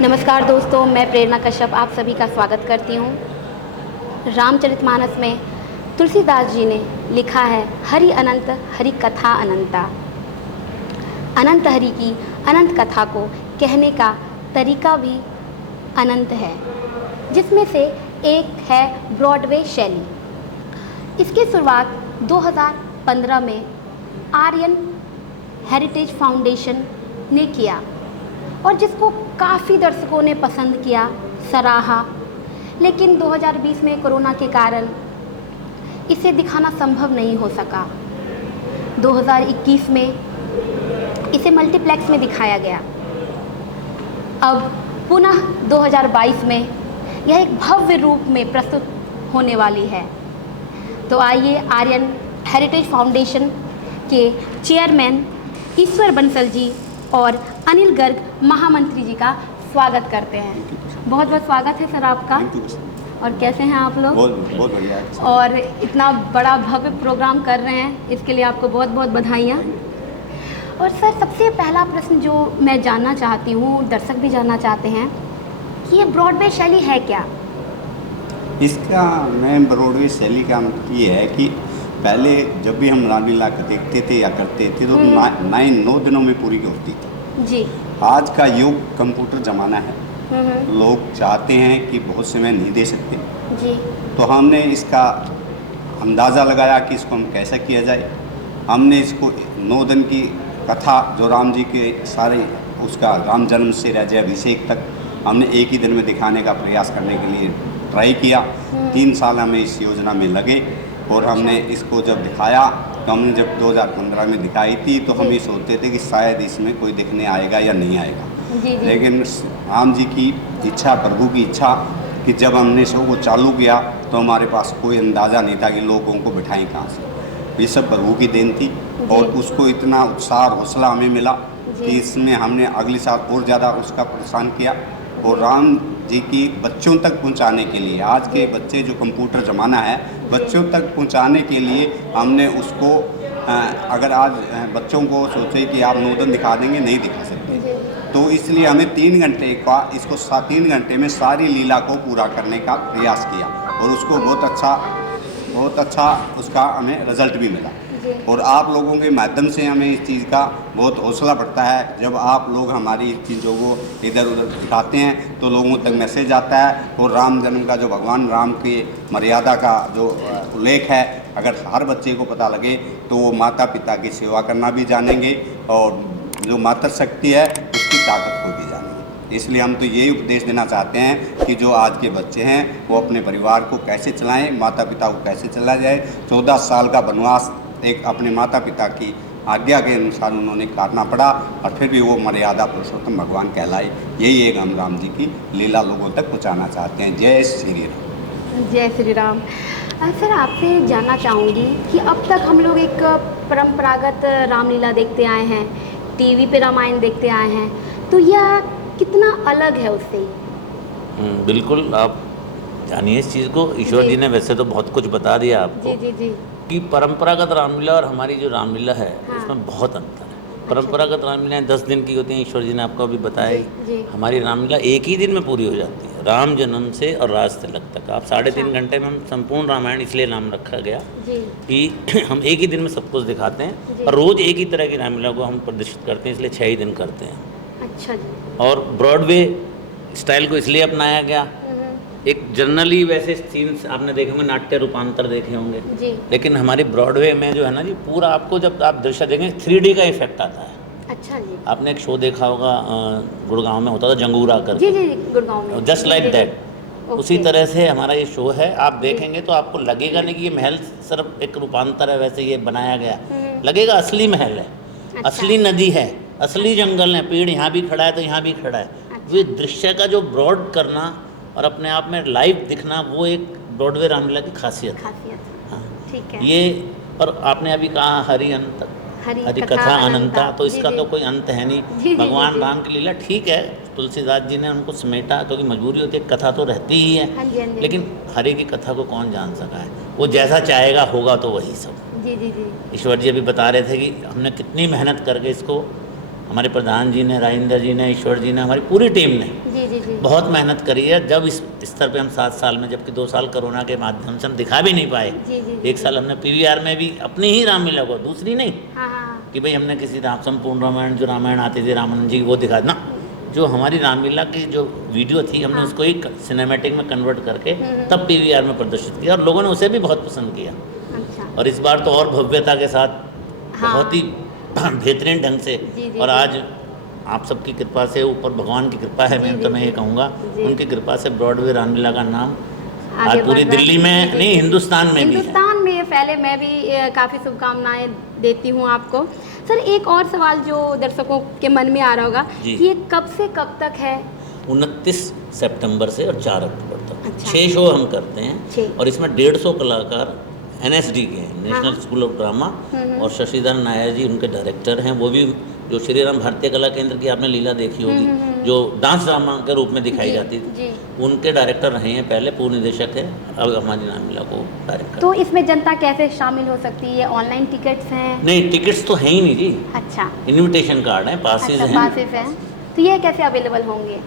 नमस्कार दोस्तों, मैं प्रेरणा कश्यप आप सभी का स्वागत करती हूँ। रामचरितमानस में तुलसीदास जी ने लिखा है, हरि अनंत हरि कथा अनंता। अनंत हरि की अनंत कथा को कहने का तरीका भी अनंत है, जिसमें से एक है ब्रॉडवे शैली। इसकी शुरुआत 2015 में आर्यन हेरिटेज फाउंडेशन ने किया और जिसको काफ़ी दर्शकों ने पसंद किया, सराहा। लेकिन 2020 में कोरोना के कारण इसे दिखाना संभव नहीं हो सका। 2021 में इसे मल्टीप्लेक्स में दिखाया गया। अब पुनः 2022 में यह एक भव्य रूप में प्रस्तुत होने वाली है। तो आइए आर्यन हेरिटेज फाउंडेशन के चेयरमैन ईश्वर बंसल जी और अनिल गर्ग महामंत्री जी का स्वागत करते हैं। बहुत बहुत स्वागत है सर आपका। और कैसे हैं आप लोग? बहुत बढ़िया। और इतना बड़ा भव्य प्रोग्राम कर रहे हैं, इसके लिए आपको बहुत बहुत बधाइयाँ। और सर, सबसे पहला प्रश्न जो मैं जानना चाहती हूँ, दर्शक भी जानना चाहते हैं कि ये ब्रॉडवे शैली है क्या? इसका मैं ब्रॉडवे शैली का ये है कि पहले जब भी हम रामलीला देखते थे या करते थे तो 9 दिनों में पूरी होती थी जी। आज का युग कंप्यूटर ज़माना है। लोग चाहते हैं कि बहुत समय नहीं दे सकते जी। तो हमने इसका अंदाज़ा लगाया कि इसको हम कैसा किया जाए। हमने इसको 9 दिन की कथा जो राम जी के सारे उसका राम जन्म से राज्याभिषेक तक हमने एक ही दिन में दिखाने का प्रयास करने के लिए ट्राई किया। 3 साल हमें इस योजना में लगे और हमने इसको जब दिखाया तो हमने जब 2015 में दिखाई थी तो हम ये सोचते थे कि शायद इसमें कोई देखने आएगा या नहीं आएगा। जी। लेकिन राम जी की इच्छा, प्रभु की इच्छा कि जब हमने शो को चालू किया तो हमारे पास कोई अंदाज़ा नहीं था कि लोगों को बिठाएं कहाँ से। ये सब प्रभु की देन थी और उसको इतना उत्साह और हौसला हमें मिला कि इसमें हमने अगले साल और ज़्यादा उसका प्रोत्साहन किया। और राम जी की बच्चों तक पहुंचाने के लिए, आज के बच्चे जो कंप्यूटर ज़माना है, बच्चों तक पहुंचाने के लिए हमने उसको अगर आज बच्चों को सोचे कि आप 9 दिन दिखा देंगे, नहीं दिखा सकते। तो इसलिए हमें 3 घंटे का इसको 3 घंटे में सारी लीला को पूरा करने का प्रयास किया और उसको बहुत अच्छा उसका हमें रिजल्ट भी मिला। और आप लोगों के माध्यम से हमें इस चीज़ का बहुत हौसला बढ़ता है। जब आप लोग हमारी इस चीज़ों को इधर उधर दिखाते हैं तो लोगों तक मैसेज आता है। और राम जन्म का जो भगवान राम की मर्यादा का जो उल्लेख है, अगर हर बच्चे को पता लगे तो वो माता पिता की सेवा करना भी जानेंगे और जो मातृ शक्ति है उसकी ताकत को भी जानेंगे। इसलिए हम तो यही उपदेश देना चाहते हैं कि जो आज के बच्चे हैं वो अपने परिवार को कैसे चलाएँ, माता पिता को कैसे चला जाए। 14 साल का वनवास एक अपने माता पिता की आज्ञा के अनुसार उन्होंने काटना पड़ा और फिर भी वो मर्यादा पुरुषोत्तम भगवान कहलाए। यही एक हम राम जी की लीला लोगों तक पहुंचाना चाहते हैं। जय श्री राम। जय श्री राम। सर, आपसे जानना चाहूँगी कि अब तक हम लोग एक परंपरागत रामलीला देखते आए हैं, टीवी पे रामायण देखते आए हैं, तो यह कितना अलग है उससे? बिल्कुल, आप जानिए इस चीज़ को। ईश्वर जी ने वैसे तो बहुत कुछ बता दिया आपको। जी। कि परंपरागत रामलीला और हमारी जो रामलीला है उसमें बहुत अंतर है। परंपरागत रामलीलाएं 10 दिन की होती हैं, ईश्वर जी ने आपको अभी बताया ही। हमारी रामलीला एक ही दिन में पूरी हो जाती है, राम जन्म से और राज तिलक तक। आप 3.5 घंटे में हम संपूर्ण रामायण, इसलिए नाम रखा गया कि हम एक ही दिन में सब कुछ दिखाते हैं। और रोज़ एक ही तरह की रामलीला को हम प्रदर्शित करते हैं, इसलिए 6 ही दिन करते हैं। अच्छा जी। और ब्रॉडवे स्टाइल को इसलिए अपनाया गया, एक जनरली वैसे सीन्स आपने देखे होंगे, नाट्य रूपांतर देखे होंगे जी। लेकिन हमारे ब्रॉडवे में जो है ना जी, पूरा आपको जब आप दृश्य देखेंगे 3D का इफेक्ट आता है। अच्छा जी। आपने एक शो देखा होगा, गुड़गांव में होता था जंगूरा कर। जी, गुड़गांव में। Just like that. उसी तरह से हमारा ये शो है। आप देखेंगे तो आपको लगेगा नहीं कि ये महल सिर्फ एक रूपांतर है, वैसे ये बनाया गया लगेगा असली महल है। अच्छा। असली नदी है, असली जंगल है, पेड़ यहाँ भी खड़ा है तो यहाँ भी खड़ा है। अच्छा। वो दृश्य का जो ब्रॉड करना और अपने आप में लाइव दिखना, वो एक ब्रॉडवे रामलीला की खासियत है। हाँ, ठीक है। ये और आपने अभी कहा हरि कथा अनंता, तो इसका तो कोई अंत है नहीं। भगवान राम की लीला ठीक है, तुलसीदास जी ने उनको समेटा क्योंकि मजबूरी होती है, कथा तो रहती ही है। लेकिन हरि की कथा को कौन जान सका है? वो जैसा चाहेगा होगा तो वही सब। जी। ईश्वर जी अभी बता रहे थे कि हमने कितनी मेहनत करके इसको, हमारे प्रधान जी ने, राजेंद्र जी ने, ईश्वर जी ने, हमारी पूरी टीम ने बहुत मेहनत करी है। जब इस स्तर पे हम 7 साल में, जबकि 2 साल कोरोना के माध्यम से हम दिखा भी नहीं पाए, एक साल हमने PVR में भी अपनी ही रामलीला को, दूसरी नहीं कि भाई हमने किसी संपूर्ण रामायण, जो रामायण आती थी रामानंद जी, वो दिखा ना, जो हमारी रामलीला की जो वीडियो थी हमने उसको ही सिनेमैटिक में कन्वर्ट करके तब PVR में प्रदर्शित किया और लोगों ने उसे भी बहुत पसंद किया। अच्छा। और इस बार तो और भव्यता के साथ बहुत ही बेहतरीन ढंग से। और आज आप सबकी कृपा से, ऊपर भगवान की कृपा है, मैं तो मैं ये कहूँगा उनकी कृपा से ब्रॉडवे रामलीला का नाम आज पूरी दिल्ली में नहीं, हिंदुस्तान में भी है। हिंदुस्तान में फैले। मैं भी काफ़ी शुभकामनाएं देती हूँ आपको। सर, एक और सवाल जो दर्शकों के मन में आ रहा होगा कि ये कब से कब तक है? 29 सितंबर से और 4 अक्टूबर तक। अच्छा। 6 शो हम करते हैं और इसमें 150 कलाकार NSD के हैं, नेशनल स्कूल ऑफ ड्रामा, और शशिधर नायर जी उनके डायरेक्टर हैं। वो भी जो श्री राम भारतीय कला केंद्र की आपने लीला देखी होगी, जो डांस ड्रामा के रूप में दिखाई जाती थी, उनके डायरेक्टर रहे हैं पहले, पूर्व निदेशक है, अब हमारी रामलीला को डायरेक्ट। तो इसमें जनता कैसे शामिल हो सकती है? ऑनलाइन टिकट्स हैं? नहीं, टिकट्स तो है ही नहीं जी। अच्छा। इन्विटेशन कार्ड है, पासेज हैं। पासेज हैं। तो ये कैसे अवेलेबल होंगे?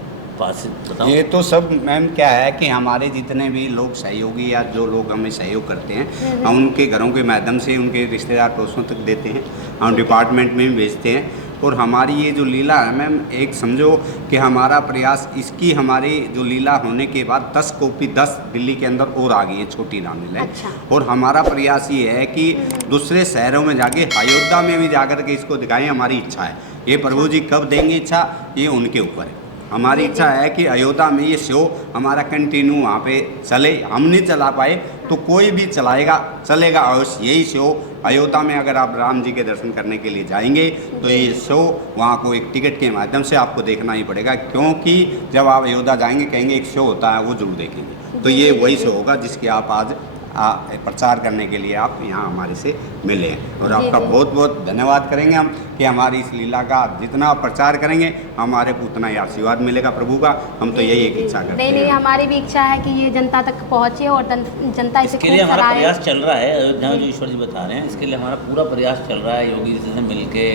ये तो सब मैम क्या है कि हमारे जितने भी लोग सहयोगी या जो लोग हमें सहयोग करते हैं, हम उनके घरों के माध्यम से उनके रिश्तेदार पड़ोसियों तक देते हैं, हम डिपार्टमेंट में भी भेजते हैं। और हमारी ये जो लीला है मैम, एक समझो कि हमारा प्रयास, इसकी हमारी जो लीला होने के बाद 10 कॉपी 10 दिल्ली के अंदर और आ गई है, छोटी रामलीला। अच्छा। और हमारा प्रयास ये है कि दूसरे शहरों में जाके, अयोध्या में भी जाकर के इसको दिखाएं। हमारी इच्छा है, ये प्रभु जी कब देंगे इच्छा, ये उनके ऊपर है। हमारी इच्छा है कि अयोध्या में ये शो हमारा कंटिन्यू वहाँ पे चले। हम नहीं चला पाए तो कोई भी चलेगा अवश्य यही शो अयोध्या में। अगर आप राम जी के दर्शन करने के लिए जाएंगे तो ये शो वहाँ को एक टिकट के माध्यम से आपको देखना ही पड़ेगा, क्योंकि जब आप अयोध्या जाएंगे कहेंगे एक शो होता है, वो जरूर देखेंगे। तो ये वही शो होगा जिसकी आप आज प्रचार करने के लिए आप यहाँ हमारे से मिले हैं। और आपका बहुत बहुत धन्यवाद करेंगे हम कि हमारी इस लीला का जितना प्रचार करेंगे हमारे को उतना ही आशीर्वाद मिलेगा प्रभु का। हम तो यही एक इच्छा करते हैं। नहीं, हमारी भी इच्छा है कि ये जनता तक पहुँचे और जनता इसे इसके लिए हमारा प्रयास चल रहा है। अयोध्या में जो ईश्वर जी बता रहे हैं, इसके लिए हमारा पूरा प्रयास चल रहा है, योगी जी से मिलके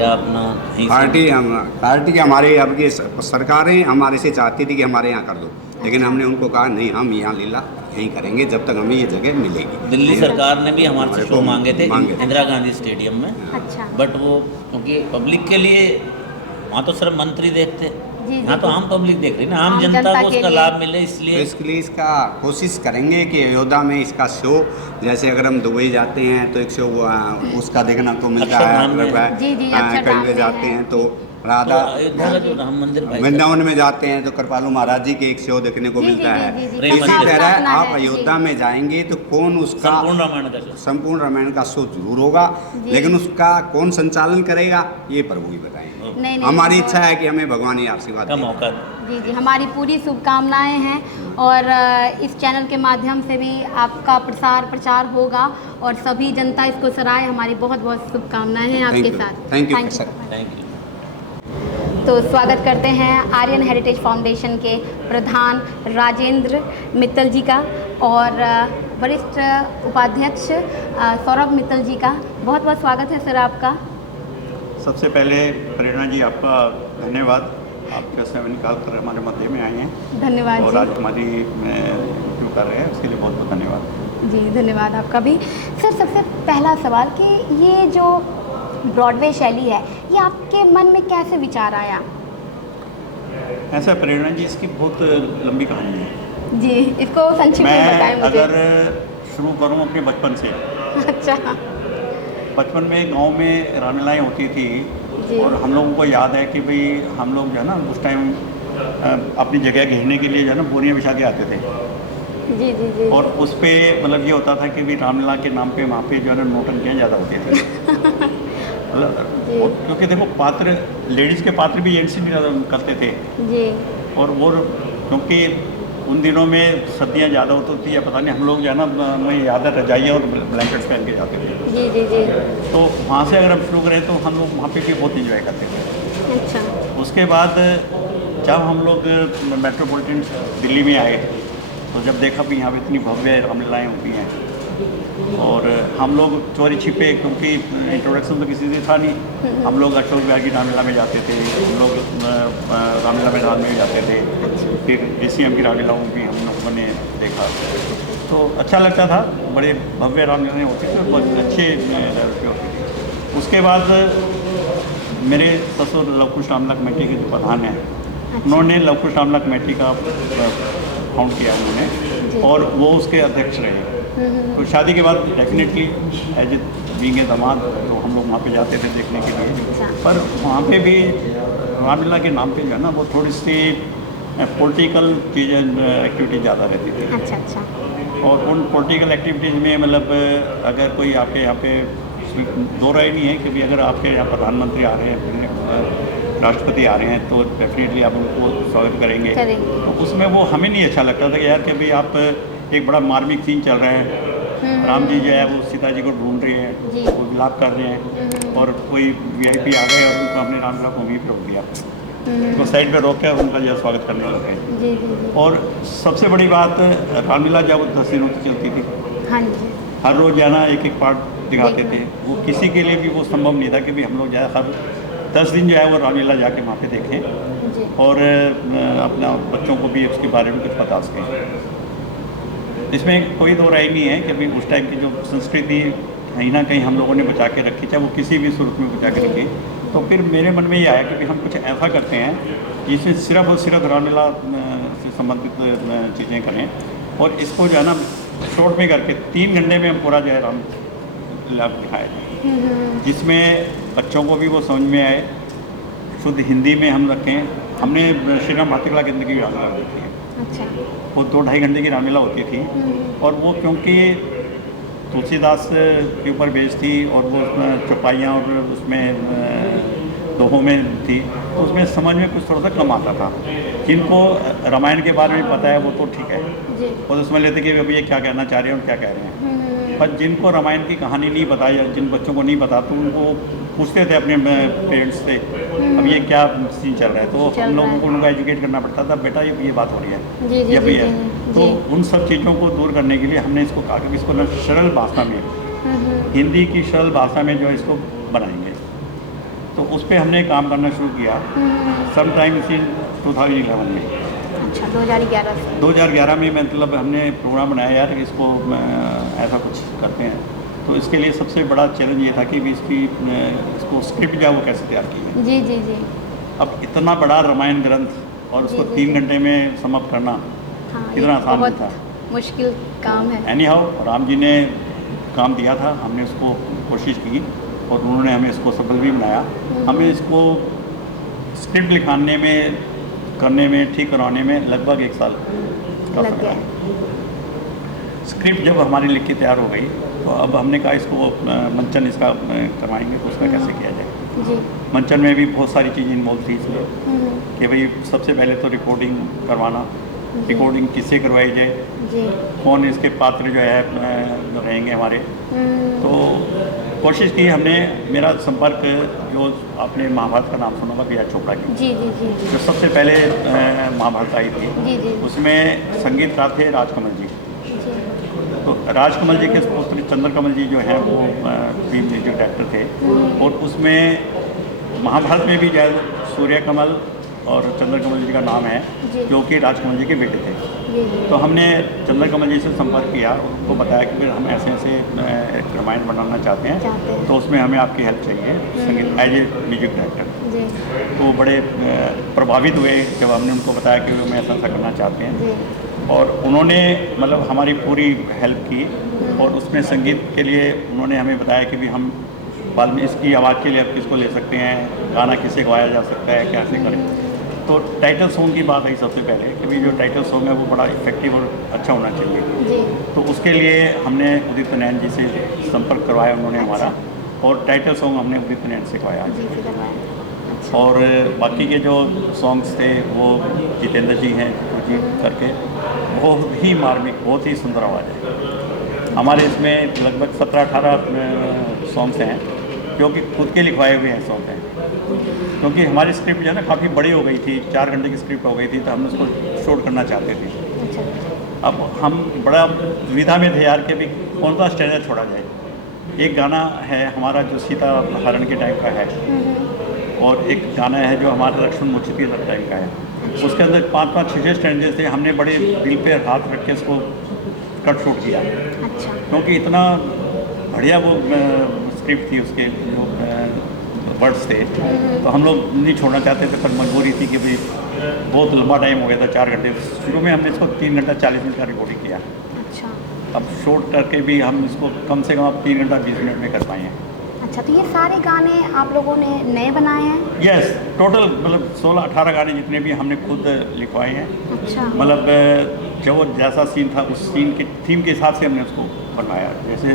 या अपना पार्टी की हमारी अब की सरकारें हमारे से चाहती थी कि हमारे यहाँ कर दो, लेकिन हमने उनको कहा नहीं, हम यहाँ लीला यहीं करेंगे जब तक हमें ये जगह मिलेगी। दिल्ली सरकार ने भी हमारे से शो मांगे थे इंदिरा गांधी स्टेडियम में। अच्छा। बट वो क्योंकि पब्लिक के लिए वहाँ तो सिर्फ मंत्री देखते, यहाँ तो आम पब्लिक देख रही ना, आम जनता को उसका लाभ मिले, इसलिए इसका कोशिश करेंगे कि अयोध्या में इसका शो, जैसे अगर हम दुबई जाते हैं तो एक शो उसका देखना को मिलता है, कहीं जाते हैं तो राधा राम मंदिर वृंदावन में जाते हैं तो कृपालु महाराज जी के एक शो देखने को मिलता है। इसी तरह आप अयोध्या में जाएंगे तो कौन उसका संपूर्ण रामायण का शो जरूर होगा, लेकिन उसका कौन संचालन करेगा ये प्रभु ही बताएंगे। हमारी इच्छा है कि हमें भगवान ही आशीर्वाद का मौका। जी, हमारी पूरी शुभकामनाएं हैं और इस चैनल के माध्यम से भी आपका प्रचार होगा और सभी जनता इसको सराहे। हमारी बहुत बहुत शुभकामनाएं हैं आपके साथ। Thank you. तो स्वागत करते हैं आर्यन हेरिटेज फाउंडेशन के प्रधान राजेंद्र मित्तल जी का और वरिष्ठ उपाध्यक्ष सौरभ मित्तल जी का। बहुत बहुत स्वागत है सर आपका। सबसे पहले प्रेरणा जी आपका धन्यवाद, आपका समय निकाल कर हमारे मध्य में आए हैं। धन्यवाद। और आज हमारी इंटरव्यू कर रहे हैं, उसके लिए बहुत बहुत धन्यवाद। जी धन्यवाद आपका भी। सर, सबसे पहला सवाल कि ये जो ब्रॉडवे शैली है, ये आपके मन में कैसे विचार आया? ऐसा प्रेरणा जी, इसकी बहुत लंबी कहानी है जी, इसको संक्षिप्त में बताएं मुझे। अगर शुरू करूं अपने बचपन से। अच्छा। बचपन में गांव में रामलीलाएँ होती थी और हम लोगों को याद है कि भाई हम लोग जो है ना उस टाइम अपनी जगह घेरने के लिए जो है ना बोरियाँ बिछा के आते थे। जी। और उस पर मतलब ये होता था कि भाई रामलीला के नाम पे वहाँ पे जो है ना नौटंकियाँ ज़्यादा होती थी। क्योंकि देखो पात्र, लेडीज़ के पात्र भी जेंट्स भी करते थे जी। और वो क्योंकि उन दिनों में सर्दियाँ ज़्यादा होती थी या पता नहीं, हम लोग जो है ना, मुझे याद है रजाइयाँ और ब्लैंकेट्स पहन के जाते थे। जी। तो वहाँ से अगर हम शुरू करें तो हम लोग वहाँ पे भी बहुत इंजॉय करते थे। अच्छा। उसके बाद जब हम लोग मेट्रोपॉलिटन दिल्ली में आए तो जब देखा भी यहाँ पे इतनी भव्य रामलीलाएँ होती हैं और हम लोग चोरी छिपे, क्योंकि इंट्रोडक्शन तो किसी से था नहीं, हम लोग अशोक विहार की रामलीला में जाते थे, हम लोग रामलीला मैदान में भी जाते थे, फिर DCM की रामलीलाओं भी हम लोगों ने देखा, तो अच्छा लगता था। बड़े भव्य रामलीलाएँ होती थी, बहुत अच्छे लेवल पे होती थी। उसके बाद मेरे ससुर लवकुश रामलीला कमेटी के जो प्रधान हैं, उन्होंने लवकुश रामलीला कमेटी का फाउंड किया उन्होंने, और वो उसके अध्यक्ष रहे। तो शादी के बाद डेफिनेटली एज बीइंग ए दामाद तो हम लोग वहाँ पे जाते थे देखने के लिए, पर वहाँ पे भी रामलीला के नाम पे जो है ना वो थोड़ी सी पॉलिटिकल चीज़ें एक्टिविटी ज़्यादा रहती थी। अच्छा अच्छा। और उन पॉलिटिकल एक्टिविटीज़ में मतलब अगर कोई आपके यहाँ पे दो राय नहीं है कि भी अगर आपके यहाँ प्रधानमंत्री आ रहे हैं, राष्ट्रपति आ रहे हैं, तो डेफिनेटली आप उनको स्वागत करेंगे। तो उसमें वो हमें नहीं अच्छा लगता था कि यार कि भाई आप एक बड़ा मार्मिक सीन चल रहा है, राम जी जो है वो सीता जी को ढूंढ रहे हैं, वो विलाप कर रहे हैं, और कोई VIP आ गए और उनको अपने रामलीला को वहीं पर रोक दिया, तो साइड पे रोक के उनका जो स्वागत करने लगे। और सबसे बड़ी बात, रामलीला जब 10 दिनों की चलती थी, हाँ जी, हर रोज़ जाना एक एक पार्ट दिखाते थे, वो किसी के लिए भी वो संभव नहीं था कि भी हम लोग जाए हर 10 दिन जो है वो रामलीला जाके वहाँ पे देखें और अपना बच्चों को भी उसके बारे में कुछ बता सकें। इसमें कोई दो राय नहीं है कि भाई उस टाइम की जो संस्कृति कहीं ना कहीं हम लोगों ने बचा के रखी, चाहे वो किसी भी स्वरूप में बचा के रखी। तो फिर मेरे मन में ये आया कि भाई हम कुछ ऐसा करते हैं जिसमें सिर्फ और सिर्फ रामलीला से संबंधित चीज़ें करें, और इसको जो है ना शॉर्ट में करके 3 घंटे में हम पूरा जो है रामलीला दिखाया जाए, जिसमें बच्चों को भी वो समझ में आए, शुद्ध हिंदी में हम रखें। हमने श्री राम भातीकला केंद्र की रामलीला देखी है। अच्छा। वो 2-2.5 घंटे की रामलीला होती थी, और वो क्योंकि तुलसीदास के ऊपर बेस्ड थी और वो उसमें चौपाइयाँ और उसमें दोहों में थी, तो उसमें समझ में कुछ थोड़ा सा कम आता था। जिनको रामायण के बारे में पता है वो तो ठीक है, और उसमें लेते कि अभी ये क्या कहना चाह रहे हैं और क्या कह रहे हैं, पर जिनको रामायण की कहानी नहीं पता या जिन बच्चों को नहीं पता, तो उनको पूछते थे अपने पेरेंट्स से अब ये क्या सीन चल रहा है, तो हम लोगों को उनको एजुकेट करना पड़ता था, बेटा ये बात हो रही है, ये भी है। तो उन सब चीज़ों को दूर करने के लिए हमने इसको कहा कि इसको ना सरल भाषा में, हिंदी की सरल भाषा में जो है इसको बनाएंगे। तो उस पर हमने काम करना शुरू किया सम टाइम इन 2011 में। अच्छा, 2011 से 2011 में मतलब हमने प्रोग्राम बनाया यार इसको ऐसा कुछ करते हैं। तो इसके लिए सबसे बड़ा चैलेंज ये था कि भी इसको स्क्रिप्ट जो है वो कैसे तैयार की है। जी जी जी। अब इतना बड़ा रामायण ग्रंथ और उसको 3 घंटे में समाप्त करना कितना आसान नहीं था, मुश्किल काम है। एनी हाउ राम जी ने काम दिया था, हमने उसको कोशिश की और उन्होंने हमें इसको सफल भी बनाया। हमें इसको स्क्रिप्ट लिखाने में, करने में, ठीक करवाने में लगभग 1 साल लग गया। स्क्रिप्ट जब हमारी लिख के तैयार हो गई, तो अब हमने कहा इसको मंचन इसका करवाएंगे, तो उसका कैसे किया जाए। जी। मंचन में भी बहुत सारी चीज़ें इन्वॉल्व थी इसमें कि भाई सबसे पहले तो रिकॉर्डिंग करवाना, रिकॉर्डिंग किससे करवाई जाए, जी। कौन इसके पात्र जो है रहेंगे हमारे। तो कोशिश की हमने, मेरा संपर्क जो आपने महाभारत का नाम सुना होगा प्रिया चोपड़ा की, जी जी जी। जो सबसे पहले महाभारत आई थी, जी जी। उसमें संगीतकार थे राजकमल जी। तो राजकमल जी के पुत्र चंद्रकमल जी जो हैं वो भी म्यूजिक डायरेक्टर थे, और उसमें महाभारत में भी जय सूर्यकमल और चंद्रकमल जी का नाम है, जो कि राजकमल जी के बेटे थे। तो हमने चंद्रकमल जी से संपर्क किया, उनको बताया कि फिर हम ऐसे ऐसे एक रामायण बनाना चाहते हैं, तो उसमें हमें आपकी हेल्प चाहिए संगीत एज ए म्यूजिक डायरेक्टर। तो बड़े प्रभावित हुए जब हमने उनको बताया कि हम ऐसा ऐसा करना चाहते हैं, और उन्होंने मतलब हमारी पूरी हेल्प की, और उसमें संगीत के लिए उन्होंने हमें बताया कि भी हम बाद में इसकी आवाज़ के लिए आप किसको ले सकते हैं, गाना किसे गवाया जा सकता है, कैसे करें। तो टाइटल सॉन्ग की बात आई सबसे पहले कि भी जो टाइटल सॉन्ग है वो बड़ा इफेक्टिव और अच्छा होना चाहिए। तो उसके लिए हमने उदित नैन जी से संपर्क करवाया उन्होंने हमारा, और टाइटल सॉन्ग हमने उदित नैन से करवाया। और बाकी के जो सॉन्ग्स थे वो जितेंद्र जी हैं जी करके, बहुत ही मार्मिक, बहुत ही सुंदर आवाज़ है। हमारे इसमें लगभग 17-18 सॉन्ग्स हैं जो कि खुद के लिखवाए हुए हैं सॉन्ग हैं, क्योंकि हमारी स्क्रिप्ट जो है ना काफ़ी बड़ी हो गई थी, 4 घंटे की स्क्रिप्ट हो गई थी, तो हम उसको शॉर्ट करना चाहते थे। अब हम बड़ा दुविधा में थे यार कि भी कौन सा स्टैंडर्ड छोड़ा जाए। एक गाना है हमारा जो सीता हरण के टाइम का है, और एक गाना है जो हमारा लक्ष्मण मूर्ति के टाइम का है। उसके अंदर 5-5, 6 स्टैंडर्ड थे। हमने बड़े दिल पे हाथ रख के इसको कट शूट किया। अच्छा। क्योंकि इतना बढ़िया वो स्क्रिप्ट थी, उसके जो वर्ड्स थे, तो हम लोग नहीं छोड़ना चाहते थे, पर मजबूरी थी कि भाई बहुत लंबा टाइम हो गया था, 4 घंटे। शुरू में हमने इसको 3 घंटा 40 मिनट का रिकॉर्डिंग किया। अच्छा। अब शॉर्ट करके भी हम इसको कम से कम अब 3 घंटा 20 मिनट में कर पाए हैं। अच्छा, तो ये सारे गाने आप लोगों ने नए बनाए हैं? यस, टोटल मतलब 16-18 गाने जितने भी हमने खुद लिखवाए हैं। अच्छा। मतलब जो जैसा सीन था उस सीन के थीम के हिसाब से हमने उसको बनवाया। जैसे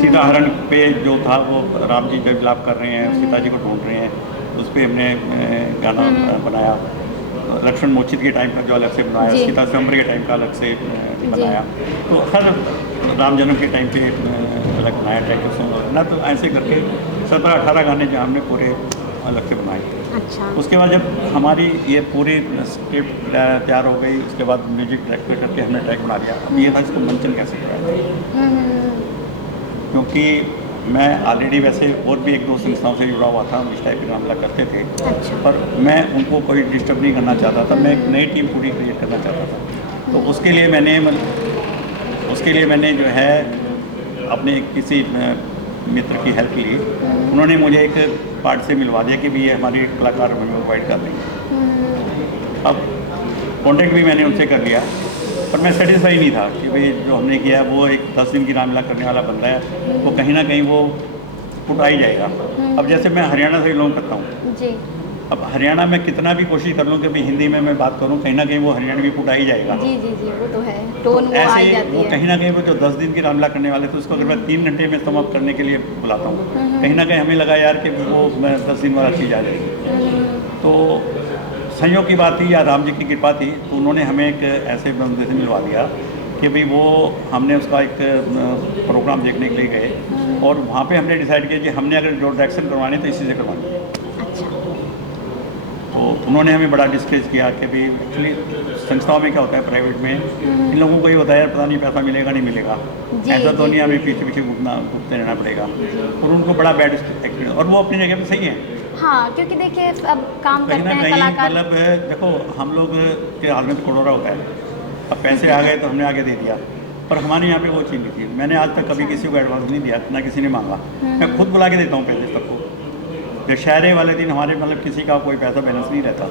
सीता हरण पे जो था वो राम जी जब विलाप कर रहे हैं, सीता जी को ढूंढ रहे हैं, उस पर हमने गाना बनाया। लक्ष्मण मूर्छित के टाइम का जो अलग से बनाया, सीता स्वयंवर के टाइम का अलग से बनाया। तो हर राम जन्म के टाइम पे अलग बनाया टाइटल सॉन्ग ना, तो ऐसे करके 17-18 गाने जो हमने पूरे अलग से बनाए। अच्छा। उसके बाद जब हमारी ये पूरी स्क्रिप्ट तैयार हो गई, उसके बाद म्यूजिक डायरेक्टर करके हमने ट्रैक बना लिया। अब ये था इसको मंचन कैसे कराया, क्योंकि मैं ऑलरेडी वैसे और भी 1-2 संस्थाओं से जुड़ा हुआ था, हम इस टाइप के मामला करते थे। अच्छा। पर मैं उनको कोई डिस्टर्ब नहीं करना चाहता था, मैं एक नई टीम पूरी क्रिएट करना चाहता था। तो उसके लिए मैंने जो है अपने किसी मित्र की हेल्प ली। उन्होंने मुझे एक पार्ट से मिलवा दिया कि भी ये हमारी कलाकार हमें प्रोवाइड कर देंगे। अब कॉन्टेक्ट भी मैंने उनसे कर लिया, पर मैं सेटिस्फाई नहीं था कि भाई जो हमने किया वो एक 10 दिन की रामलीला करने वाला बंदा है, वो कहीं ना कहीं वो पुट आ ही जाएगा। अब जैसे मैं हरियाणा से बिलोंग करता हूँ जी। अब हरियाणा में कितना भी कोशिश कर लूँ कि भाई हिंदी में मैं बात करूँ, कहीं ना कहीं वो हरियाणवी पुट आ ही जाएगा। जी जी जी, वो तो है, टोन वो आ ही जाती वो है। कहीं ना कहीं वो जो 10 दिन की रामलीला करने वाले थे उसको अगर मैं 3 घंटे में समाप्त करने के लिए बुलाता हूँ, कहीं ना कहीं हमें लगा यार कि वो 10 दिन वाला चीज़ आ जाएगी। तो संयोग की बात थी या राम जी की कृपा थी, तो उन्होंने हमें एक ऐसे बंदे से मिलवा दिया कि भाई वो हमने उसका एक प्रोग्राम देखने के लिए गए, और वहाँ पे हमने डिसाइड किया कि हमने अगर जो डायरेक्शन करवानी तो इसी से करवानी है। तो उन्होंने हमें बड़ा डिस्कस किया कि भाई एक्चुअली संस्थाओं में क्या होता है, प्राइवेट में इन लोगों को ये होता है यार पता नहीं पैसा मिलेगा नहीं मिलेगा, ऐसा तो नहीं हमें पीछे पीछे घूमते रहना पड़ेगा। और उनको बड़ा बैड एक्सपीरियंस, और वो अपनी जगह पे सही है। हाँ, क्योंकि देखिए अब काम कहीं करते ना हैं कहीं कलाकार। मतलब देखो हम लोग के हाल में तो करोड़ा होता है, अब पैसे आ गए तो हमने आगे दे दिया, पर हमारे यहाँ पे वो चीज़ नहीं थी। मैंने आज तक कभी किसी को एडवांस नहीं दिया, ना किसी ने मांगा, मैं खुद बुला के देता हूँ पैसे सबको। दशहरे वाले दिन हमारे मतलब किसी का कोई पैसा बैलेंस नहीं रहता,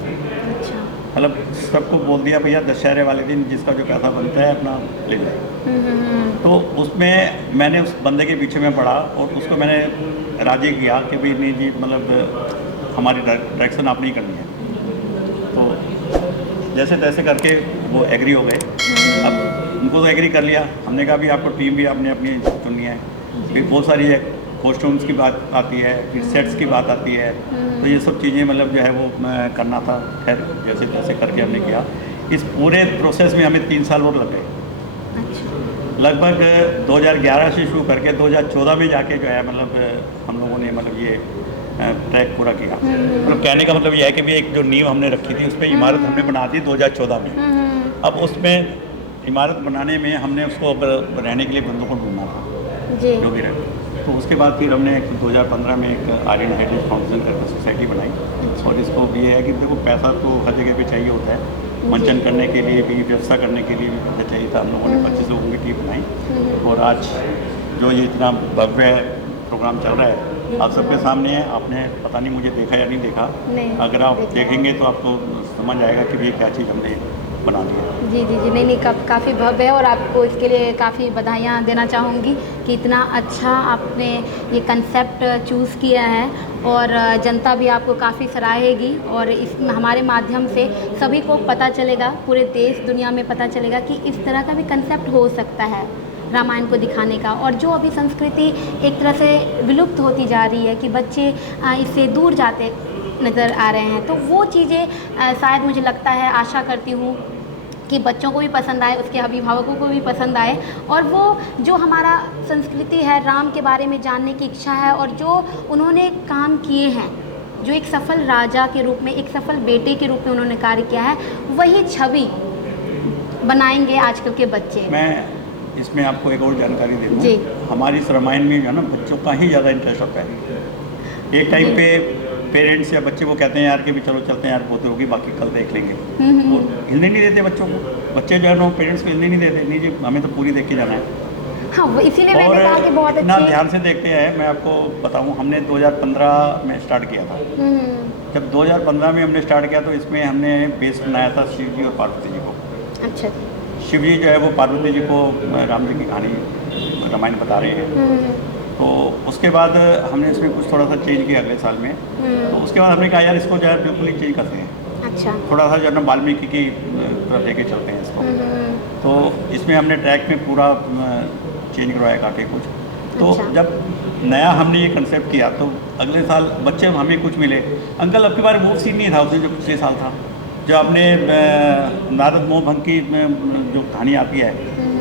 अच्छा। मतलब सबको बोल दिया भैया दशहरे वाले दिन जिसका जो पैसा बनता है अपना ले जाए। तो उसमें मैंने उस बंदे के पीछे में पड़ा और उसको मैंने राजी किया कि भाई नहीं जी मतलब हमारी डायरेक्शन आप नहीं करनी है। तो जैसे तैसे करके वो एग्री हो गए। अब उनको तो एग्री कर लिया, हमने कहा भी आपको टीम भी आपने अपनी चुननी है, फिर बहुत सारी है कॉस्ट्यूम्स की बात आती है, फिर सेट्स की बात आती है, तो ये सब चीज़ें मतलब जो है वो करना था। खैर जैसे तैसे करके हमने किया। इस पूरे प्रोसेस में हमें 3 साल और लग गए। अच्छा। लगभग 2011 से शुरू करके 2014 में जाके जो है मतलब हम लोगों ने मतलब ये ट्रैक पूरा किया। मतलब कहने का मतलब ये है कि भी एक जो नींव हमने रखी थी उस पर इमारत हमने बना दी 2014 में। अब उसमें इमारत बनाने में हमने उसको रहने के लिए बंदों को ढूंढना था जी। जो भी रहे। तो उसके बाद फिर हमने 2015 में एक आर्यन हेरिटेज फाउंडेशन करके सोसाइटी बनाई। और इसको भी ये है कि देखो पैसा तो हर जगह पे चाहिए होता है, मंचन करने के लिए भी, व्यवस्था करने के लिए भी पैसा चाहिए था। हम लोगों ने 25 लोगों की टीम बनाई और आज जो ये इतना भव्य प्रोग्राम चल रहा है आप सबके सामने है। आपने पता नहीं मुझे देखा या नहीं देखा, अगर आप देखेंगे तो आपको समझ आएगा कि ये क्या चीज़ हमने बना दी है। जी जी जी, नहीं काफ़ी भव्य है और आपको इसके लिए काफ़ी बधाइयाँ देना चाहूँगी कि इतना अच्छा आपने ये कंसेप्ट चूज़ किया है और जनता भी आपको काफ़ी सराहेगी और इस हमारे माध्यम से सभी को पता चलेगा, पूरे देश दुनिया में पता चलेगा कि इस तरह का भी कंसेप्ट हो सकता है रामायण को दिखाने का। और जो अभी संस्कृति एक तरह से विलुप्त होती जा रही है कि बच्चे इससे दूर जाते नज़र आ रहे हैं, तो वो चीज़ें शायद मुझे लगता है, आशा करती हूँ कि बच्चों को भी पसंद आए, उसके अभिभावकों को भी पसंद आए और वो जो हमारा संस्कृति है, राम के बारे में जानने की इच्छा है और जो उन्होंने काम किए हैं, जो एक सफल राजा के रूप में, एक सफल बेटे के रूप में उन्होंने कार्य किया है, वही छवि बनाएंगे आजकल के बच्चे। मैं इसमें आपको एक और जानकारी दे दूँ। जी। हमारी इस रामायण में जो है ना बच्चों का ही ज़्यादा इंटरेस्ट होता है। एक टाइम पे पेरेंट्स या बच्चे को कहते हैं यार कि भी चलो चलते हैं यार, बहुत होगी बाकी कल देख लेंगे, और हिलने नहीं देते बच्चों को। बच्चे जो है ना पेरेंट्स को हिलने नहीं देते, नहीं जी हमें तो पूरी देख के जाना है। हाँ, वो इसीलिए मैंने कहा कि बहुत इतना अच्छी। ध्यान से देखते हैं। मैं आपको बताऊं, हमने 2015 में स्टार्ट किया था। जब 2015 में हमने स्टार्ट किया तो इसमें हमने बेस बनाया था शिव जी और पार्वती जी को। अच्छा जी। शिव जी जो है वो पार्वती जी को राम जी की कहानी रामायण बता रहे हैं। तो उसके बाद हमने इसमें कुछ थोड़ा सा चेंज किया अगले साल में। तो उसके बाद हमने कहा यार इसको जो है बिल्कुल ही चेंज करते हैं। अच्छा। थोड़ा सा जो है ना वाल्मीकि की तरफ लेके चलते हैं इसको। तो इसमें हमने ट्रैक में पूरा चेंज करवाया काफ़ी कुछ। तो अच्छा। जब नया हमने ये कंसेप्ट किया तो अगले साल बच्चे हमें कुछ मिले, अंकल अब की बार वो सीन नहीं था उसमें जो पिछले साल था, जो आपने नारद मोह भंग की जो कहानी आती है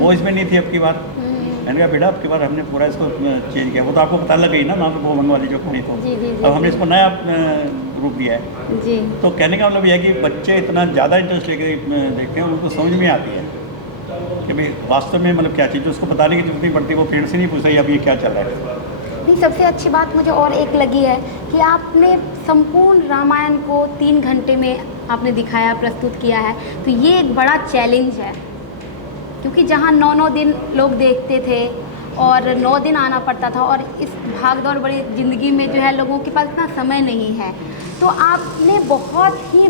वो इसमें नहीं थी अब की बार। मैंने कहा बेटा अब की बार हमने पूरा इसको चेंज किया। वो तो आपको पता लग गई ना नारद मोह भंग वाली जो कहानी तो। जी, जी, जी, अब हमने जी। इसको नया रूप दिया है। जी। तो कहने का मतलब यह है कि बच्चे इतना ज़्यादा इंटरेस्ट लेके देखते हैं, उनको समझ में आती है कि भाई वास्तव में मतलब क्या चीज़, उसको बताने की जरूरत नहीं पड़ती। वो पेड़ से नहीं पूछता अब ये क्या चल रहा है। नहीं, सबसे अच्छी बात मुझे और एक लगी है कि आपने संपूर्ण रामायण को 3 घंटे में आपने दिखाया, प्रस्तुत किया है। तो ये एक बड़ा चैलेंज है, क्योंकि जहाँ 9-9 दिन लोग देखते थे और 9 दिन आना पड़ता था, और इस भागदौड़ बड़ी ज़िंदगी में जो है लोगों के पास इतना समय नहीं है, तो आपने बहुत ही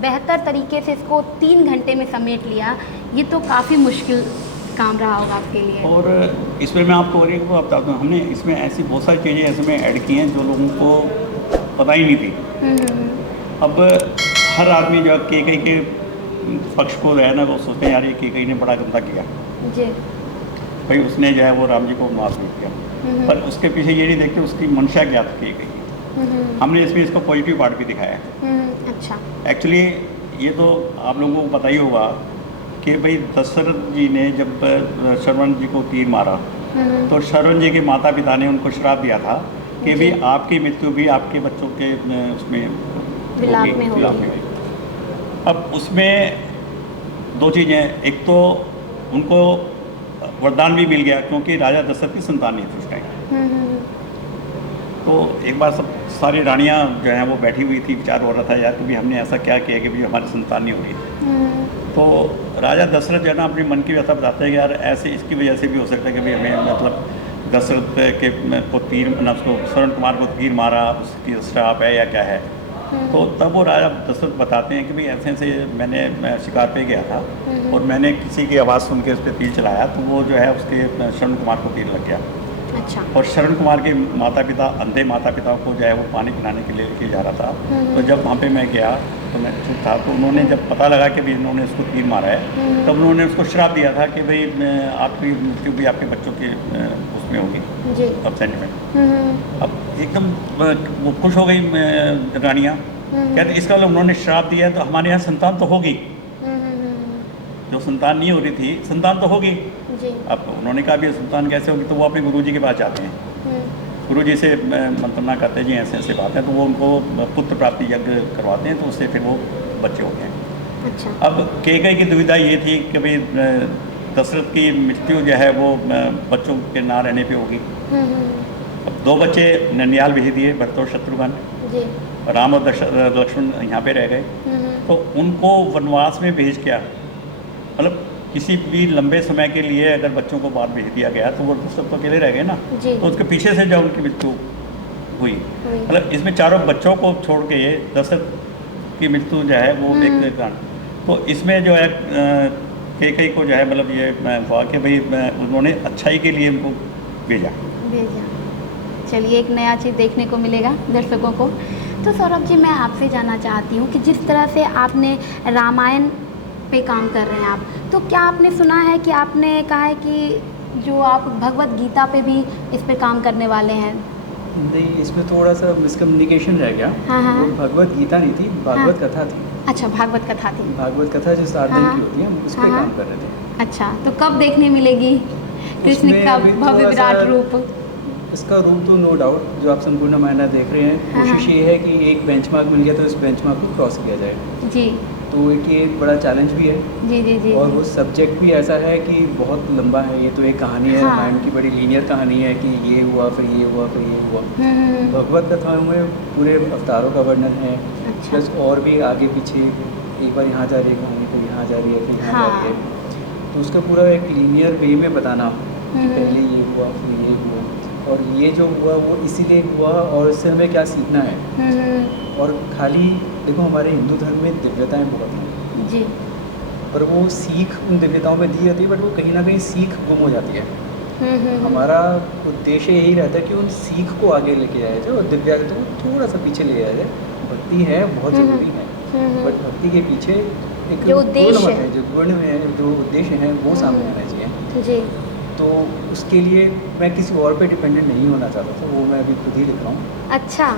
बेहतर तरीके से इसको 3 घंटे में समेट लिया। ये तो काफ़ी मुश्किल काम रहा होगा आपके लिए। और इसमें मैं आपको और एक बात बताता हूँ, हमने इसमें ऐसी बहुत सारी चीज़ें ऐसे में ऐड की हैं जो लोगों को पता ही नहीं थी। अब हर आदमी जो केकई के पक्ष को है ना वो सोचते हैं यार ये केकई ने बड़ा गंदा किया जी। भाई, उसने जो है वो राम जी को माफ नहीं किया, पर उसके पीछे ये नहीं देखते उसकी मंशा क्या थी केकई। हमने इसमें इसको पॉजिटिव पार्ट भी दिखाया है। अच्छा। एक्चुअली ये तो आप लोगों को पता ही होगा कि भाई दशरथ जी ने जब श्रवण जी को तीर मारा तो श्रवण जी के माता पिता ने उनको श्राप दिया था कि भाई आपकी मृत्यु भी आपके बच्चों के उसमें विलाप में होगी। अब उसमें 2 चीज़ें, एक तो उनको वरदान भी मिल गया क्योंकि राजा दशरथ की संतान नहीं थी उस टाइम। तो एक बार सब सारी रानियां जो हैं वो बैठी हुई थी, विचार हो रहा था यार कि भाई हमने ऐसा क्या किया कि भाई हमारी संतान नहीं हो रही। तो राजा दशरथ जो है ना अपने मन की व्यथा बताते हैं कि यार ऐसे इसकी वजह से भी हो सकता है कि भाई हमें मतलब दशरथ के को तीर मतलब उसको श्रवण कुमार को तीर मारा, उसकी श्राप है या क्या है। तो तब वो राजा दशरथ बताते हैं कि भाई ऐसे ऐसे मैं शिकार पे गया था और मैंने किसी की आवाज़ सुन के उस पर तीर चलाया तो वो जो है उसके श्रवण कुमार को तीर लग गया। अच्छा। और श्रवण कुमार के माता पिता अंधे माता पिता को जो है वो पानी पिलाने के लिए लेके जा रहा था। तो जब वहाँ पे मैं गया तो मैं चुप था, तो उन्होंने जब पता लगा कि भाई इन्होंने उसको तीर मारा है तब उन्होंने उसको श्राप दिया था कि भाई आपकी मृत्यु भी आपके बच्चों के उसमें होगी जी। अब सेंटिमेंट। अब एकदम वो खुश हो गई रानियाँ, कहते इसका मतलब उन्होंने श्राप दिया तो हमारे यहाँ संतान तो होगी, जो संतान नहीं हो रही थी संतान तो होगी। अब उन्होंने कहा भी संतान कैसे होगी, तो वो अपने गुरुजी के पास जाते हैं। गुरुजी से मंत्रणा करते हैं जी ऐसे ऐसे बात है, तो वो उनको पुत्र प्राप्ति यज्ञ करवाते हैं, तो उससे फिर वो बच्चे होते हैं। अच्छा। अब केकई की दुविधा ये थी कि भाई दशरथ की मृत्यु जो है वो बच्चों के ना रहने पे होगी। अब 2 बच्चे ननियाल भेज दिए, भरत और शत्रुघ्न, राम और लक्ष्मण यहाँ पे रह गए। तो उनको वनवास में भेज क्या, मतलब किसी भी लंबे समय के लिए अगर बच्चों को बाहर भेज दिया गया तो वो सब तो अकेले रह गए ना। तो उसके पीछे से जब उनकी मृत्यु हुई, मतलब इसमें चारों बच्चों को छोड़ के ये दशरथ की मृत्यु जो है वो एक कारण। तो इसमें जो है केकई को जो है मतलब ये हुआ कि भाई उन्होंने अच्छाई के लिए उनको भेजा। चलिए, एक नया चीज़ देखने को मिलेगा दर्शकों को। तो सौरभ जी, मैं आपसे जानना चाहती हूँ कि जिस तरह से आपने रामायण पे काम कर रहे हैं आप, तो क्या आपने सुना है कि आपने कहा है कि जो आप भगवत गीता पे भी इस पे काम करने वाले हैं? नहीं, इसमें थोड़ा सा मिसकम्युनिकेशन रह गया। हाँ। वो भगवत गीता नहीं थी, भागवत कथा थी। अच्छा, भागवत कथा थी। भागवत कथा जो 7 दिन की होती है, उस पर काम कर रहे थे। अच्छा, तो कब देखने मिलेगी कृष्ण का भव्य विराट रूप? इसका रूट तो नो डाउट जो आप संपूर्ण रामायण देख रहे हैं, हाँ, कोशिश हाँ। ये है कि एक बेंचमार्क मिल गया तो इस बेंचमार्क को क्रॉस किया जाए। जी तो एक बड़ा चैलेंज भी है जी जी जी। और वो सब्जेक्ट भी ऐसा है कि बहुत लंबा है। ये तो एक कहानी है, हाँ। रामायण की बड़ी लीनियर कहानी है कि ये हुआ फिर ये हुआ फिर ये हुआ। भगवत कथाओं में पूरे अवतारों का वर्णन है, अच्छा। प्लस और भी आगे पीछे, एक बार यहाँ जा रही है कहानी, फिर यहाँ जा रही है, फिर यहाँ जा रही है। तो उसका पूरा एक लीनियर वे में बताना कि पहले ये हुआ फिर ये हुआ और ये जो हुआ वो इसीलिए हुआ और इससे हमें क्या सीखना है। और खाली देखो हमारे हिंदू धर्म में दिव्यताएं बहुत हैं जी। पर वो सीख उन दिव्यताओं में दी जाती है, बट वो कहीं ना कहीं सीख गुम हो जाती है। हमारा उद्देश्य यही रहता है कि उन सीख को आगे लेके आया जाए और दिव्या को थोड़ा सा पीछे ले आया जाए। भक्ति है बहुत ज़रूरी है, बट भक्ति के पीछे एक जो उद्देश्य है, जो गुण है, जो उद्देश्य है वो सामने आना चाहिए। जी। तो उसके लिए मैं किसी और पे डिपेंडेंट नहीं होना चाहता था, वो मैं अभी खुद ही लिख रहा हूँ। अच्छा,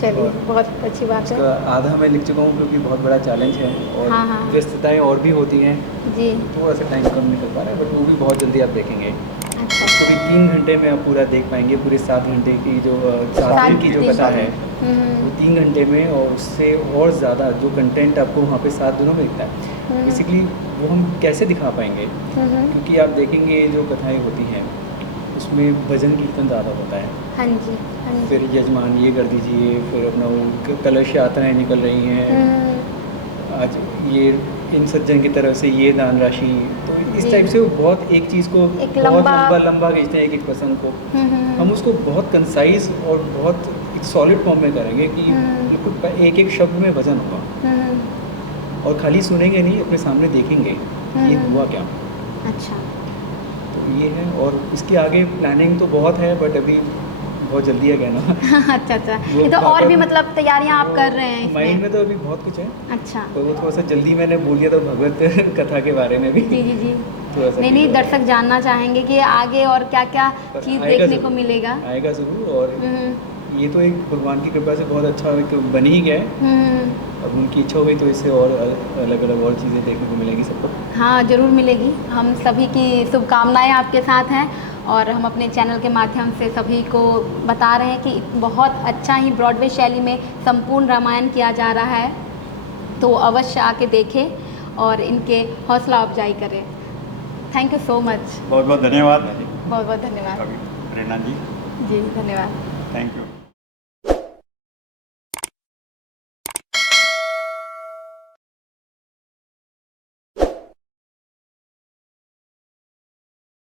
चलिए बहुत अच्छी बात है। उसका आधा मैं लिख चुका हूँ क्योंकि बहुत बड़ा चैलेंज है और हाँ, हाँ। व्यस्तताएं और भी होती हैं, जी। थोड़ा सा टाइम कम निकल पा रहा है, बट वो भी बहुत जल्दी आप देखेंगे। अच्छा। तो भी 3 घंटे में आप पूरा देख पाएंगे, पूरे 7 घंटे की जो 7 दिन की जो कथा है वो 3 घंटे में, और उससे और ज़्यादा जो कंटेंट आपको वहाँ पे 7 दिनों में दिखता है बेसिकली वो हम कैसे दिखा पाएंगे। क्योंकि आप देखेंगे जो कथाएँ होती हैं उसमें भजन कीर्तन ज़्यादा होता है। हाँ जी, हाँ जी। फिर यजमान ये कर दीजिए, फिर अपना वो कलश यात्राएँ निकल रही हैं, आज ये इन सज्जन की तरफ से ये दान राशि, तो इस जी। टाइप से वो बहुत एक चीज़ को एक बहुत लंबा- लंबा खींचते हैं एक प्रसंग को। हम उसको बहुत कंसाइज और बहुत एक सॉलिड फॉर्म में करेंगे कि बिल्कुल एक शब्द में वजन होगा और खाली सुनेंगे नहीं, अपने सामने देखेंगे कि ये हुआ क्या। अच्छा। तो ये है, और इसके आगे प्लानिंग तो बहुत है बट अभी बहुत जल्दी है कहना। अच्छा अच्छा, वो ये तो और भी वाकई- मतलब तैयारियां आप वो कर रहे हैं माइंड इसमें। में तो अभी बहुत कुछ है, अच्छा। पर वो थोड़ा सा जल्दी मैंने बोल दिया था भगवत कथा के बारे में भी। जी जी जी। थोड़ा सा नहीं नहीं, दर्शक जानना चाहेंगे कि आगे और क्या क्या पर चीज़ आएगा देखने ज़रूर, को मिलेगा। आएगा ज़रूर। और हम्म, ये तो एक भगवान की कृपा से बहुत अच्छा एक बन ही गया है। अब उनकी इच्छा हुई तो इससे और अलग अलग और चीज़ें देखने को मिलेंगी सबको। हाँ ज़रूर मिलेगी। हम सभी की शुभकामनाएं आपके साथ हैं और हम अपने चैनल के माध्यम से सभी को बता रहे हैं कि बहुत अच्छा ही ब्रॉडवे शैली में संपूर्ण रामायण किया जा रहा है, तो अवश्य आके देखें और इनके हौसला अफजाई करें। Thank you so much. बहुत बहुत धन्यवाद बहुत बहुत धन्यवाद। कवि प्रेरणा जी, जी धन्यवाद। Thank you.